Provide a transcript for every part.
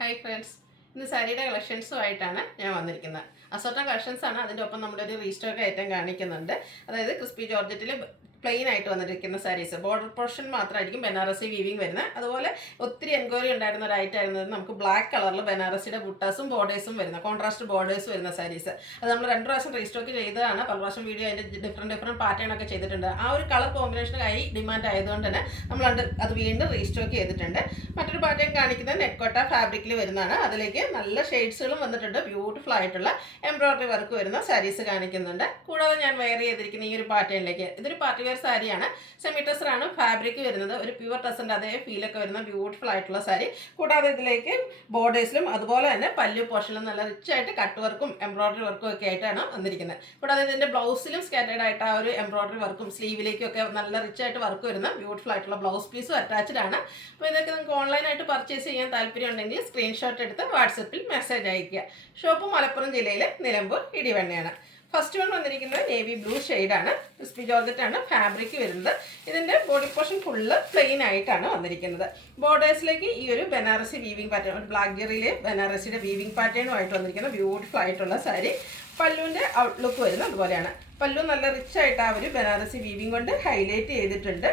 Hi friends, ഇന്ന് സാരിയുടെ കളക്ഷൻസുമായിട്ടാണ് ഞാൻ വന്നിരിക്കുന്നത്. അസോർട്ട കളക്ഷൻസ് ആണ്. അതിൻ്റെ ഒപ്പം നമ്മുടെ ഒരു റീസ്റ്റോക്ക് ഐറ്റം കാണിക്കുന്നുണ്ട്. അതായത് ക്രിസ്പി ജോർജറ്റിൽ പ്ലെയിൻ ആയിട്ട് വന്നിരിക്കുന്ന സാരീസ്, ബോർഡർ പോർഷൻ മാത്രമായിരിക്കും ബനാറസി വീവിങ് വരുന്നത്. അതുപോലെ ഒത്തിരി എൻക്വയറി ഉണ്ടായിരുന്ന ഒരു ഐറ്റം ആയിരുന്നത് നമുക്ക് ബ്ലാക്ക് കളറിൽ ബനാറസിയുടെ ബുട്ടാസും ബോർഡേഴ്സും വരുന്ന കോൺട്രാസ്റ്റ് ബോർഡേഴ്സ് വരുന്ന സാരീസ്. അത് നമ്മൾ 2 പ്രാവശ്യം റീസ്റ്റോക്ക് ചെയ്തതാണ്. പല പ്രാവശ്യം വീഡിയോ അതിൻ്റെ ഡിഫറെൻറ്റ് പാറ്റേൺ ഒക്കെ ചെയ്തിട്ടുണ്ട്. ആ ഒരു കളർ കോമ്പിനേഷൻ ഹൈ ഡിമാൻഡ് ആയതുകൊണ്ട് തന്നെ നമ്മൾ അത് വീണ്ടും റീസ്റ്റോക്ക് ചെയ്തിട്ടുണ്ട്. മറ്റൊരു പാറ്റേൺ കാണിക്കുന്നത് നെറ്റ്കോട്ട ഫാബ്രിക്കിൽ വരുന്നതാണ്. അതിലേക്ക് നല്ല ഷെയ്ഡ്സുകളും വന്നിട്ടുണ്ട്. ബ്യൂട്ടിഫുൾ ആയിട്ടുള്ള എംബ്രോയിഡറി വർക്ക് വരുന്ന സാരീസ് കാണിക്കുന്നുണ്ട്. കൂടാതെ ഞാൻ വെയർ ചെയ്തിരിക്കുന്ന ഈ ഒരു പാറ്റേണിലേക്ക്, ഇതൊരു പാർട്ടി വെയർ സാരിയാണ്. സെമി ടെസറാണ് ഫാബ്രിക് വരുന്നത്. ഒരു പ്യുവർ ടെസറിൻ്റെ അതേ ഫീലൊക്കെ വരുന്ന ബ്യൂട്ടിഫുൾ ആയിട്ടുള്ള സാരി. കൂടാതെ ഇതിലേക്ക് ബോർഡേഴ്സിലും അതുപോലെ തന്നെ പല്ലു പോർഷനിലും നല്ല റിച്ച് ആയിട്ട് കട്ട് വർക്കും എംബ്രോയിഡറി വർക്കും ഒക്കെ ആയിട്ടാണ് വന്നിരിക്കുന്നത്. കൂടാതെ ഇതിൻ്റെ ബ്ലൗസിലും സ്കാറ്റേഡ് ആയിട്ട് ആ ഒരു എംബ്രോയിഡറി വർക്കും സ്ലീവിലേക്കും ഒക്കെ നല്ല റിച്ച് ആയിട്ട് വർക്ക് വരുന്ന ബ്യൂട്ടിഫുൾ ആയിട്ടുള്ള ബ്ലൗസ് പീസും അറ്റാച്ച്ഡ് ആണ്. അപ്പോൾ ഇതൊക്കെ നിങ്ങൾക്ക് ഓൺലൈനായിട്ട് പർച്ചേസ് ചെയ്യാൻ താല്പര്യം ഉണ്ടെങ്കിൽ സ്ക്രീൻഷോട്ട് എടുത്ത് വാട്സപ്പിൽ മെസ്സേജ് അയയ്ക്കുക. ഷോപ്പ് മലപ്പുറം ജില്ലയിലെ നിലമ്പൂർ ഇടിവണ്ണയാണ്. ഫസ്റ്റ് വൺ വന്നിരിക്കുന്നത് നേവി ബ്ലൂ ഷെയ്ഡാണ്. ക്രിസ്പി ജോർജറ്റാണ് ഫാബ്രിക് വരുന്നത്. ഇതിൻ്റെ ബോഡി പോർഷൻ ഫുള്ള് പ്ലെയിൻ ആയിട്ടാണ് വന്നിരിക്കുന്നത്. ബോർഡേഴ്സിലേക്ക് ഈ ഒരു ബനാറസി വീവിംഗ് പാറ്റേൺ, ഒരു ബ്ലാക്ക് ജെറിയിലെ ബനാറസിയുടെ വീവിംഗ് പാറ്റേണുമായിട്ട് വന്നിരിക്കുന്ന ബ്യൂട്ടിഫുൾ ആയിട്ടുള്ള സാരി. പല്ലുവിൻ്റെ ഔട്ട്ലുക്ക് വരുന്നത് അതുപോലെയാണ്. പല്ലു നല്ല റിച്ച് ആയിട്ട് ആ ഒരു ബനാറസി വീവിംഗ് കൊണ്ട് ഹൈലൈറ്റ് ചെയ്തിട്ടുണ്ട്.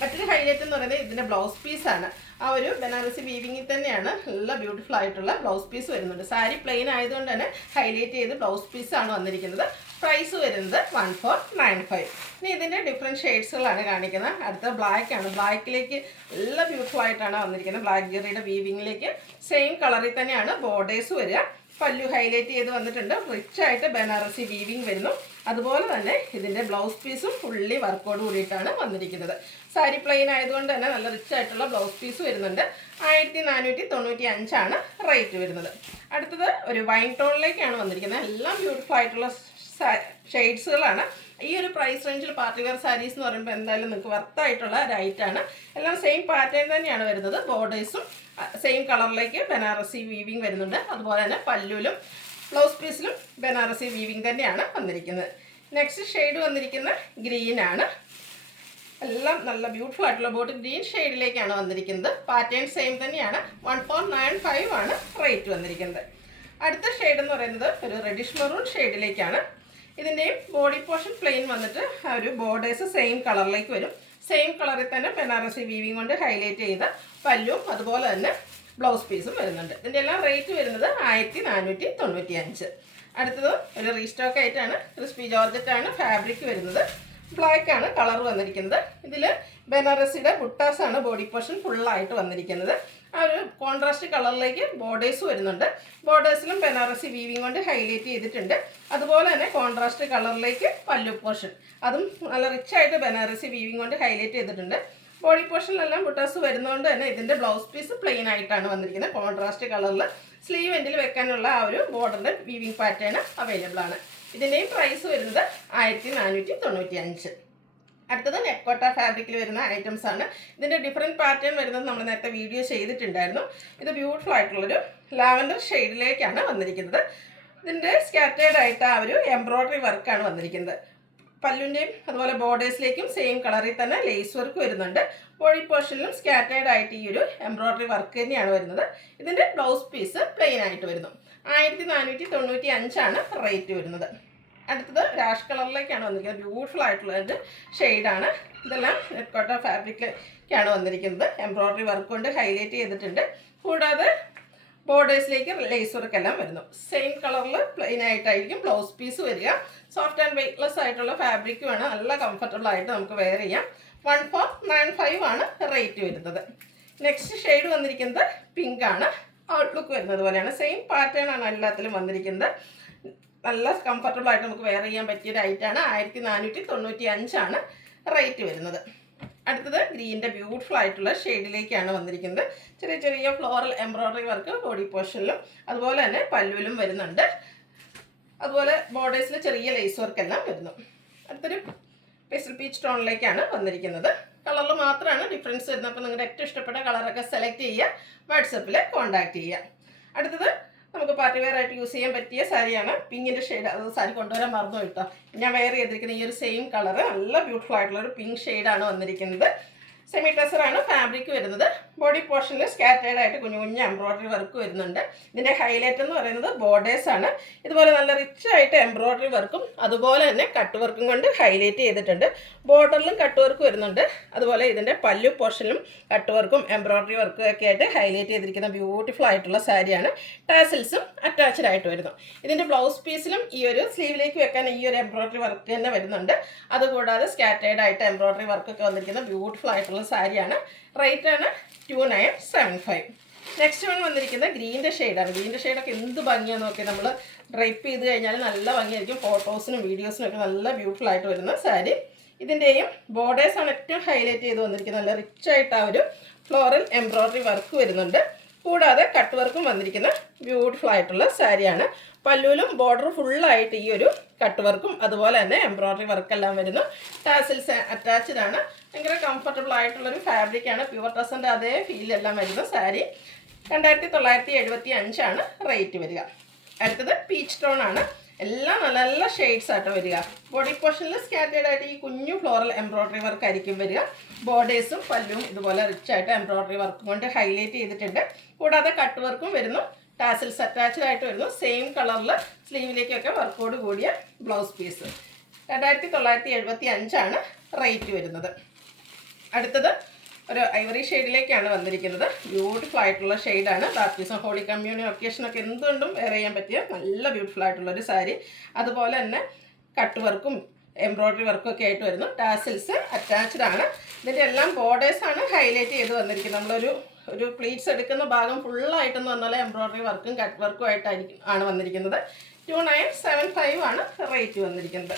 മറ്റൊരു ഹൈലൈറ്റ് എന്ന് പറയുന്നത് ഇതിൻ്റെ ബ്ലൗസ് പീസാണ്. ആ ഒരു ബനാറസി വീവിങ്ങിൽ തന്നെയാണ് നല്ല ബ്യൂട്ടിഫുൾ ആയിട്ടുള്ള ബ്ലൗസ് പീസ് വരുന്നുണ്ട്. സാരി പ്ലെയിൻ ആയതുകൊണ്ട് തന്നെ ഹൈലൈറ്റ് ചെയ്ത് ബ്ലൗസ് പീസാണ് വന്നിരിക്കുന്നത്. പ്രൈസ് വരുന്നത് 1495. ഇനി ഇതിൻ്റെ ഡിഫറെൻറ്റ് ഷെയ്ഡ്സുകളാണ് കാണിക്കുന്നത്. അടുത്ത ബ്ലാക്ക് ആണ്. ബ്ലാക്കിലേക്ക് നല്ല ബ്യൂട്ടിഫുൾ ആയിട്ടാണ് വന്നിരിക്കുന്നത്. ബ്ലാക്ക് ജെറിയുടെ വീവിങ്ങിലേക്ക് സെയിം കളറിൽ തന്നെയാണ് ബോർഡേഴ്സ് വരിക. പല്ലു ഹൈലൈറ്റ് ചെയ്ത് വന്നിട്ടുണ്ട്. റിച്ച് ആയിട്ട് ബനാറസി വീവിങ് വരുന്നു. അതുപോലെ തന്നെ ഇതിൻ്റെ ബ്ലൗസ് പീസും ഫുള്ളി വർക്കോട് കൂടിയിട്ടാണ് വന്നിരിക്കുന്നത്. സാരി പ്ലെയിൻ ആയതുകൊണ്ട് തന്നെ നല്ല റിച്ച് ആയിട്ടുള്ള ബ്ലൗസ് പീസ് വരുന്നുണ്ട്. 1495 റേറ്റ് വരുന്നത്. അടുത്തത് ഒരു വൈൻ ടോണിലേക്കാണ് വന്നിരിക്കുന്നത്. എല്ലാം ബ്യൂട്ടിഫുൾ ആയിട്ടുള്ള ഷെയ്ഡ്സുകളാണ്. ഈ ഒരു പ്രൈസ് റേഞ്ചിൽ പാർട്ടി വെയർ സാരീസ് എന്ന് പറയുമ്പോൾ എന്തായാലും നിങ്ങൾക്ക് വർത്തായിട്ടുള്ള റൈറ്റാണ്. എല്ലാം സെയിം പാറ്റേൺ തന്നെയാണ് വരുന്നത്. ബോർഡേഴ്സും സെയിം കളറിലേക്ക് ബനാറസി വീവിങ് വരുന്നുണ്ട്. അതുപോലെ തന്നെ പല്ലുവിലും ബ്ലൗസ് പീസിലും ബനാറസി വീവിങ് തന്നെയാണ് വന്നിരിക്കുന്നത്. നെക്സ്റ്റ് ഷെയ്ഡ് വന്നിരിക്കുന്ന ഗ്രീനാണ്. എല്ലാം നല്ല ബ്യൂട്ടിഫുൾ ആയിട്ടുള്ള ബോട്ടിൽ ഗ്രീൻ ഷെയ്ഡിലേക്കാണ് വന്നിരിക്കുന്നത്. പാറ്റേൺ സെയിം തന്നെയാണ്. 1495 റേറ്റ് വന്നിരിക്കുന്നത്. അടുത്ത ഷെയ്ഡ് എന്ന് പറയുന്നത് ഒരു റെഡിഷ് മെറൂൺ ഷെയ്ഡിലേക്കാണ്. ഇതിൻ്റെയും ബോഡി പോർഷൻ പ്ലെയിൻ വന്നിട്ട് ആ ഒരു ബോർഡേഴ്സ് സെയിം കളറിലേക്ക് വരും. സെയിം കളറിൽ തന്നെ ബനാറസി വീവിങ് കൊണ്ട് ഹൈലൈറ്റ് ചെയ്ത പല്ലും അതുപോലെ തന്നെ ബ്ലൗസ് പീസും വരുന്നുണ്ട്. ഇതിൻ്റെ എല്ലാം റേറ്റ് വരുന്നത് 1495. അടുത്തത് ഒരു റീസ്റ്റോക്ക് ആയിട്ടാണ്. ക്രിസ്പി ജോർജറ്റാണ് ഫാബ്രിക് വരുന്നത്. ബ്ലാക്ക് ആണ് കളർ വന്നിരിക്കുന്നത്. ഇതിൽ ബനാറസിയുടെ ബുട്ടാസാണ് ബോഡി പോർഷൻ ഫുള്ളായിട്ട് വന്നിരിക്കുന്നത്. ആ ഒരു കോൺട്രാസ്റ്റ് കളറിലേക്ക് ബോർഡേഴ്സ് വരുന്നുണ്ട്. ബോർഡേഴ്സിലും ബനാറസി വീവിങ് കൊണ്ട് ഹൈലൈറ്റ് ചെയ്തിട്ടുണ്ട്. അതുപോലെ തന്നെ കോൺട്രാസ്റ്റ് കളറിലേക്ക് പല്ലു പോർഷൻ, അതും നല്ല റിച്ചായിട്ട് ബനാറസി വീവിങ് കൊണ്ട് ഹൈലൈറ്റ് ചെയ്തിട്ടുണ്ട്. ബോഡി പോർഷനിലെല്ലാം ബുട്ടാസ് വരുന്നതുകൊണ്ട് തന്നെ ഇതിൻ്റെ ബ്ലൗസ് പീസ് പ്ലെയിൻ ആയിട്ടാണ് വന്നിരിക്കുന്നത്. കോൺട്രാസ്റ്റ് കളറിൽ സ്ലീവ് എൻഡിൽ വെക്കാനുള്ള ആ ഒരു ബോർഡറിൻ്റെ വീവിങ് പാറ്റേൺ അവൈലബിൾ ആണ്. ഇതിൻ്റെയും പ്രൈസ് വരുന്നത് 1495. അടുത്തത് നെറ്റ്കോട്ട ഫാബ്രിക്കിൽ വരുന്ന ഐറ്റംസ് ആണ്. ഇതിൻ്റെ ഡിഫറെൻറ്റ് പാറ്റേൺ വരുന്നത് നമ്മൾ നേരത്തെ വീഡിയോ ചെയ്തിട്ടുണ്ടായിരുന്നു. ഇത് ബ്യൂട്ടിഫുൾ ആയിട്ടുള്ളൊരു ലാവൻഡർ ഷെയ്ഡിലേക്കാണ് വന്നിരിക്കുന്നത്. ഇതിൻ്റെ സ്കാറ്റേർഡ് ആയിട്ട് ആ ഒരു എംബ്രോയിഡറി വർക്കാണ് വന്നിരിക്കുന്നത്. പല്ലുവിൻ്റെയും അതുപോലെ ബോർഡേഴ്സിലേക്കും സെയിം കളറിൽ തന്നെ ലേസ് വർക്ക് വരുന്നുണ്ട്. ബോഡി പോർഷനിലും സ്കാറ്റേർഡ് ആയിട്ട് ഈ ഒരു എംബ്രോയിഡറി വർക്ക് തന്നെയാണ് വരുന്നത്. ഇതിൻ്റെ ബ്ലൗസ് പീസ് പ്ലെയിൻ ആയിട്ട് വരുന്നു. 1495 റേറ്റ് വരുന്നത്. അടുത്തത് രാഷ് കളറിലേക്കാണ് വന്നിരിക്കുന്നത്. ബ്യൂട്ടിഫുൾ ആയിട്ടുള്ള ഒരു ഷെയ്ഡാണ്. ഇതെല്ലാം നെറ്റ്കോട്ട ഫാബ്രിക്കിലേക്കാണ് വന്നിരിക്കുന്നത്. എംബ്രോയിഡറി വർക്ക് കൊണ്ട് ഹൈലൈറ്റ് ചെയ്തിട്ടുണ്ട്. കൂടാതെ ബോർഡേഴ്സിലേക്ക് ലേസ് വർക്ക് എല്ലാം വരുന്നു. സെയിം കളറിൽ പ്ലെയിൻ ആയിട്ടായിരിക്കും ബ്ലൗസ് പീസ് വരിക. സോഫ്റ്റ് ആൻഡ് വെയ്റ്റ്ലെസ് ആയിട്ടുള്ള ഫാബ്രിക്കുമാണ്. നല്ല കംഫർട്ടബിൾ ആയിട്ട് നമുക്ക് വെയർ ചെയ്യാം. 1495 റേറ്റ് വരുന്നത്. നെക്സ്റ്റ് ഷെയ്ഡ് വന്നിരിക്കുന്നത് പിങ്ക് ആണ്. ഔട്ട്ലുക്ക് വരുന്നത് പോലെയാണ്. സെയിം പാറ്റേൺ ആണ് എല്ലാത്തിലും വന്നിരിക്കുന്നത്. നല്ല കംഫർട്ടബിൾ ആയിട്ട് നമുക്ക് വെയർ ചെയ്യാൻ പറ്റിയൊരു ഐറ്റാണ്. 1495 റേറ്റ് വരുന്നത്. അടുത്തത് ഗ്രീൻ്റെ ബ്യൂട്ടിഫുൾ ആയിട്ടുള്ള ഷെയ്ഡിലേക്കാണ് വന്നിരിക്കുന്നത്. ചെറിയ ചെറിയ ഫ്ലോറൽ എംബ്രോയിഡറി വർക്ക് ബോഡി പോർഷനിലും അതുപോലെ തന്നെ പല്ലുവിലും വരുന്നുണ്ട്. അതുപോലെ ബോർഡേഴ്സിൽ ചെറിയ ലേസ് വർക്ക് എല്ലാം വരുന്നു. അടുത്തൊരു പേസ്റ്റൽ പീച്ച് ടോണിലേക്കാണ് വന്നിരിക്കുന്നത്. കളറിൽ മാത്രമാണ് ഡിഫറൻസ് വരുന്നത്. അപ്പോൾ നിങ്ങളുടെ ഏറ്റവും ഇഷ്ടപ്പെട്ട കളറൊക്കെ സെലക്ട് ചെയ്യുക, വാട്സപ്പിൽ കോൺടാക്റ്റ് ചെയ്യുക. അടുത്തത് നമുക്ക് പാർട്ടി വെയർ ആയിട്ട് യൂസ് ചെയ്യാൻ പറ്റിയ സാരിയാണ്. പിങ്കിൻ്റെ ഷെയ്ഡ്, അത് സാരി കൊണ്ടുവരാൻ മറന്നു കേട്ടോ. ഞാൻ വെയർ ചെയ്തിരിക്കുന്ന ഈ ഒരു സെയിം കളറ് നല്ല ബ്യൂട്ടിഫുൾ ആയിട്ടുള്ള ഒരു പിങ്ക് ഷെയ്ഡാണ് വന്നിരിക്കുന്നത്. സെമി ടെസറാണ് ഫാബ്രിക് വരുന്നത്. ബോഡി പോർഷനിൽ സ്കാറ്റേർഡ് ആയിട്ട് കുഞ്ഞു കുഞ്ഞു എംബ്രോയ്ഡറി വർക്ക് വരുന്നുണ്ട്. ഇതിൻ്റെ ഹൈലൈറ്റ് എന്ന് പറയുന്നത് ബോർഡേഴ്സ് ആണ്. ഇതുപോലെ നല്ല റിച്ച് ആയിട്ട് എംബ്രോയ്ഡറി വർക്കും അതുപോലെ തന്നെ കട്ട് വർക്കും കൊണ്ട് ഹൈലൈറ്റ് ചെയ്തിട്ടുണ്ട്. ബോർഡറിലും കട്ട് വർക്ക് വരുന്നുണ്ട്. അതുപോലെ ഇതിൻ്റെ പല്ലു പോർഷനിലും കട്ട് വർക്കും എംബ്രോയ്ഡറി വർക്കും ഒക്കെ ആയിട്ട് ഹൈലൈറ്റ് ചെയ്തിരിക്കുന്ന ബ്യൂട്ടിഫുൾ ആയിട്ടുള്ള സാരിയാണ്. ടാസിൽസും അറ്റാച്ച്ഡ് ആയിട്ട് വരുന്നു. ഇതിൻ്റെ ബ്ലൗസ് പീസിലും ഈ ഒരു സ്ലീവിലേക്ക് വെക്കാൻ ഈ ഒരു എംബ്രോയ്ഡറി വർക്ക് തന്നെ വരുന്നുണ്ട്. അതുകൂടാതെ സ്കാറ്റേർഡ് ആയിട്ട് എംബ്രോയ്ഡറി വർക്കൊക്കെ വന്നിരിക്കുന്ന ബ്യൂട്ടിഫുൾ ആയിട്ടുള്ള സാരിയാണ്. റേറ്റ് ആണ് 2975. നെക്സ്റ്റ് വൺ വന്നിരിക്കുന്നത് ഗ്രീൻ്റെ ഷെയ്ഡാണ്. ഗ്രീൻ്റെ ഷെയ്ഡൊക്കെ എന്ത് ഭംഗിയാണെന്ന് നോക്കി നമ്മൾ ഡ്രൈപ്പ് ചെയ്ത് കഴിഞ്ഞാൽ നല്ല ഭംഗിയായിരിക്കും. ഫോട്ടോസിനും വീഡിയോസിനും ഒക്കെ നല്ല ബ്യൂട്ടിഫുൾ ആയിട്ട് വരുന്ന സാരി. ഇതിൻ്റെയും ബോർഡേഴ്സാണ് ഏറ്റവും ഹൈലൈറ്റ് ചെയ്ത് വന്നിരിക്കുന്നത്. നല്ല റിച്ച് ആയിട്ട് ആ ഒരു ഫ്ലോറൽ എംബ്രോയ്ഡറി വർക്ക് വരുന്നുണ്ട്. കൂടാതെ കട്ട് വർക്കും വന്നിരിക്കുന്ന ബ്യൂട്ടിഫുൾ ആയിട്ടുള്ള സാരിയാണ്. പല്ലുവിലും ബോർഡർ ഫുള്ളായിട്ട് ഈ ഒരു കട്ട് വർക്കും അതുപോലെ തന്നെ എംബ്രോയ്ഡറി വർക്കെല്ലാം വരുന്നു. ടാസിൽസ് അറ്റാച്ച്ഡ് ആണ്. ഭയങ്കര കംഫർട്ടബിൾ ആയിട്ടുള്ളൊരു ഫാബ്രിക്കാണ്. പ്യുവർ ടസൻ്റെ അതേ ഫീലെല്ലാം വരുന്ന സാരി. 2975 ആണ് റേറ്റ് വരിക. അടുത്തത് പീച്ച് ടോൺ ആണ്. എല്ലാം നല്ല നല്ല ഷെയ്ഡ്സ് ആയിട്ട് വരിക. ബോഡി പോർഷനിൽ സ്കാറ്റേർഡ് ആയിട്ട് ഈ കുഞ്ഞു ഫ്ലോറൽ എംബ്രോയ്ഡറി വർക്ക് ആയിരിക്കും വരിക. ബോർഡേഴ്സും പല്ലും ഇതുപോലെ റിച്ച് ആയിട്ട് എംബ്രോയ്ഡറി വർക്കും കൊണ്ട് ഹൈലൈറ്റ് ചെയ്തിട്ടുണ്ട്. കൂടാതെ കട്ട് വർക്കും വരുന്നു. ടാസിൽസ് അറ്റാച്ച്ഡ് ആയിട്ട് വരുന്നു. സെയിം കളറിൽ സ്ലീവിലേക്കൊക്കെ വർക്കോട് കൂടിയ ബ്ലൗസ് പീസ്. 2975 ആണ് റേറ്റ് വരുന്നത്. അടുത്തത് ഒരു ഐവറി ഷെയ്ഡിലേക്കാണ് വന്നിരിക്കുന്നത്. ബ്യൂട്ടിഫുൾ ആയിട്ടുള്ള ഷെയ്ഡാണ്. ബാപ്റ്റിസം, ഹോളി കമ്മ്യൂണിയൻ ഒക്കേഷനൊക്കെ എന്തുകൊണ്ടും വെയർ ചെയ്യാൻ പറ്റിയ നല്ല ബ്യൂട്ടിഫുൾ ആയിട്ടുള്ളൊരു സാരി. അതുപോലെ തന്നെ കട്ട് വർക്കും എംബ്രോയ്ഡറി വർക്കും ഒക്കെ ആയിട്ട് വരുന്നു. ടാസിൽസ് അറ്റാച്ച്ഡ് ആണ്. ഇതിൻ്റെ എല്ലാം ബോർഡേഴ്സാണ് ഹൈലൈറ്റ് ചെയ്ത് വന്നിരിക്കുന്നത്. നമ്മളൊരു പ്ലീറ്റ്സ് എടുക്കുന്ന ഭാഗം ഫുള്ളായിട്ടെന്ന് പറഞ്ഞാൽ എംബ്രോയ്ഡറി വർക്കും കട്ട് വർക്കും ആണ് വന്നിരിക്കുന്നത്. 2975 ആണ് റേറ്റ് വന്നിരിക്കുന്നത്.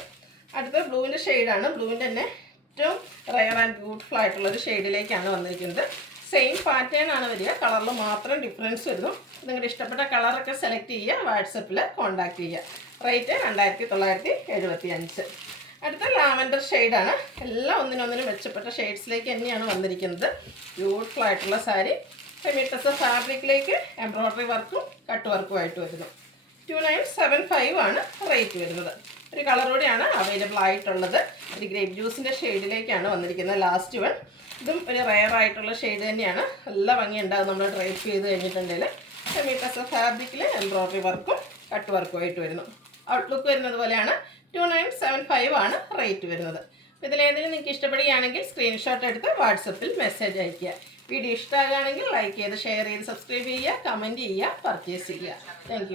അടുത്ത ബ്ലൂവിൻ്റെ ഷെയ്ഡാണ്. ബ്ലൂവിൻ്റെ തന്നെ ഏറ്റവും റയർ ആൻഡ് ബ്യൂട്ടിഫുൾ ആയിട്ടുള്ളൊരു ഷെയ്ഡിലേക്കാണ് വന്നിരിക്കുന്നത്. സെയിം പാറ്റേൺ ആണ് വരിക. കളറിൽ മാത്രം ഡിഫറൻസ് വരുന്നു. നിങ്ങളുടെ ഇഷ്ടപ്പെട്ട കളറൊക്കെ സെലക്ട് ചെയ്യുക. വാട്സപ്പിൽ കോൺടാക്ട് ചെയ്യുക. റേറ്റ് 2975. അടുത്ത ലാവൻഡർ ഷെയ്ഡാണ്. എല്ലാം ഒന്നിനൊന്നിനും മെച്ചപ്പെട്ട ഷെയ്ഡ്സിലേക്ക് തന്നെയാണ് വന്നിരിക്കുന്നത്. ബ്യൂട്ടിഫുൾ ആയിട്ടുള്ള സാരി. സെമി ടെസർ ഫാബ്രിക്കിലേക്ക് എംബ്രോയ്ഡറി വർക്കും കട്ട് വർക്കും ആയിട്ട് വരുന്നു. 2975 ആണ് റേറ്റ് വരുന്നത്. ഒരു കളർ കൂടിയാണ് അവൈലബിൾ ആയിട്ടുള്ളത്. ഒരു ഗ്രേപ്പ് ജ്യൂസിൻ്റെ ഷെയ്ഡിലേക്കാണ് വന്നിരിക്കുന്നത് ലാസ്റ്റ് വൺ. ഇതും ഒരു റയർ ആയിട്ടുള്ള ഷെയ്ഡ് തന്നെയാണ്. നല്ല ഭംഗിയുണ്ടാകും നമ്മൾ ഡ്രൈപ്പ് ചെയ്ത് കഴിഞ്ഞിട്ടുണ്ടെങ്കിൽ. സെമി ടെസർ ഫാബ്രിക്കിൽ എംബ്രോയ്ഡറി വർക്കും കട്ട് വർക്കും ആയിട്ട് വരുന്നു. ഔട്ട്ലുക്ക് വരുന്നത് പോലെയാണ്. 2975 ആണ് റേറ്റ് വരുന്നത്. അപ്പോൾ ഇതിലേതെങ്കിലും നിങ്ങൾക്ക് ഇഷ്ടപ്പെടുകയാണെങ്കിൽ സ്ക്രീൻഷോട്ട് എടുത്ത് വാട്സപ്പിൽ മെസ്സേജ് അയയ്ക്കുക. വീഡിയോ ഇഷ്ടമാകുകയാണെങ്കിൽ ലൈക്ക് ചെയ്ത് ഷെയർ ചെയ്ത് സബ്സ്ക്രൈബ് ചെയ്യുക, കമൻറ്റ് ചെയ്യുക, പർച്ചേസ് ചെയ്യുക. താങ്ക്